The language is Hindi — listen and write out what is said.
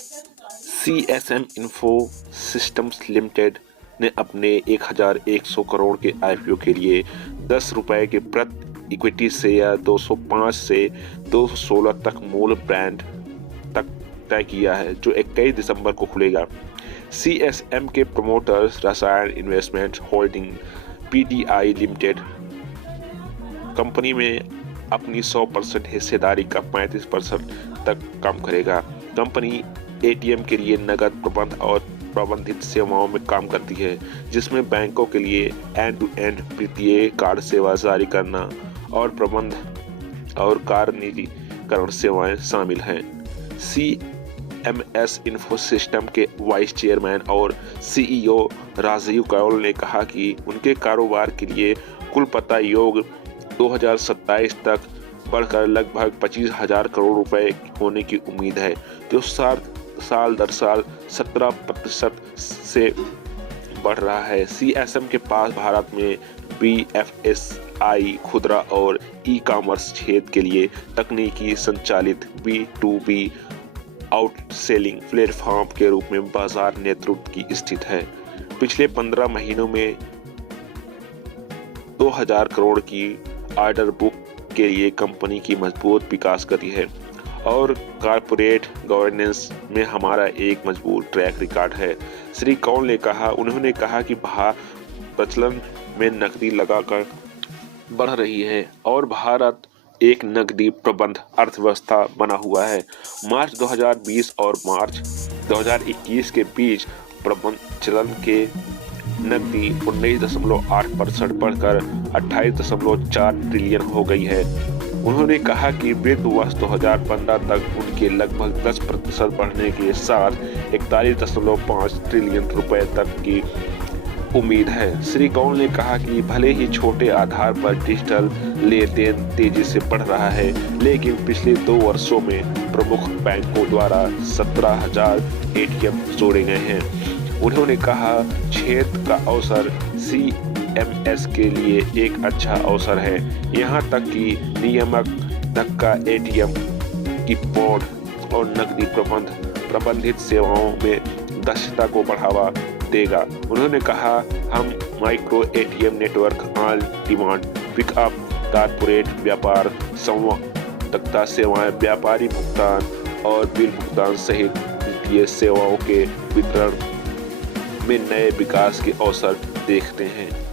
CSM इन्फो सिस्टम्स लिमिटेड ने अपने 1100 करोड़ के IPO के लिए 10 रुपए के प्रति इक्विटी शेयर 205 से 216 तक मूल ब्रांड तक तय किया है, जो 21 दिसंबर को खुलेगा। CSM के प्रमोटर्स रसायन investment holding PTI limited company में अपनी 100% हिस्सेदारी का 35% तक कम करेगा। कंपनी ATM के लिए नकद प्रबंध और प्रबंधित सेवाओं में काम करती है, जिसमें बैंकों के लिए एंड टू एंड वित्तीय कार्ड सेवा जारी करना और प्रबंध और कार्यनीतिकरण सेवाएं शामिल हैं। CMS इन्फो सिस्टम के वाइस चेयरमैन और CEO राजीव कौल ने कहा कि उनके कारोबार के लिए कुल पता योग 2027 तक बढ़कर लगभग 25,000 करोड़ रुपए होने की उम्मीद है, जो साल दर साल 17% से बढ़ रहा है। CSM के पास भारत में BFSI, खुदरा और ई-कॉमर्स क्षेत्र के लिए तकनीकी संचालित B2B आउटसेलिंग प्लेटफॉर्म के रूप में बाजार नेतृत्व की स्थिति है। पिछले 15 महीनों में 2000 करोड़ की ऑर्डर बुक के लिए कंपनी की मजबूत विकास गति है और कॉर्पोरेट गवर्नेंस में हमारा एक मजबूत ट्रैक रिकॉर्ड है। श्री कौल ने कहा। उन्होंने कहा कि प्रचलन में नकदी लगाकर बढ़ रही है और भारत एक नकदी प्रबंध अर्थव्यवस्था बना हुआ है। मार्च 2020 और मार्च 2021 के बीच प्रबंधन के नकदी 19.8% बढ़कर 28.4 ट्रिलियन हो गई है। उन्होंने कहा कि वित्त वर्ष 2015 तक उनके लगभग 10% बढ़ने के साथ 41.5 ट्रिलियन रुपए तक की उम्मीद है। श्री कौल ने कहा कि भले ही छोटे आधार पर डिजिटल लेन देन तेजी से बढ़ रहा है, लेकिन पिछले 2 वर्षों में प्रमुख बैंकों द्वारा 17,000 ATM जोड़े गए हैं। उन्होंने कहा क्षेत्र का अवसर CMS के लिए एक अच्छा अवसर है, यहाँ तक कि नियामक धक्का ATM की पौध और नकदी प्रबंधित सेवाओं में दक्षता को बढ़ावा देगा। उन्होंने कहा हम micro ATM network, on demand pickup, corporate व्यापार, संवादकता सेवाएं, व्यापारी भुगतान और बिल भुगतान सहित वित्तीय सेवाओं के वितरण में नए विकास के अवसर देखते हैं।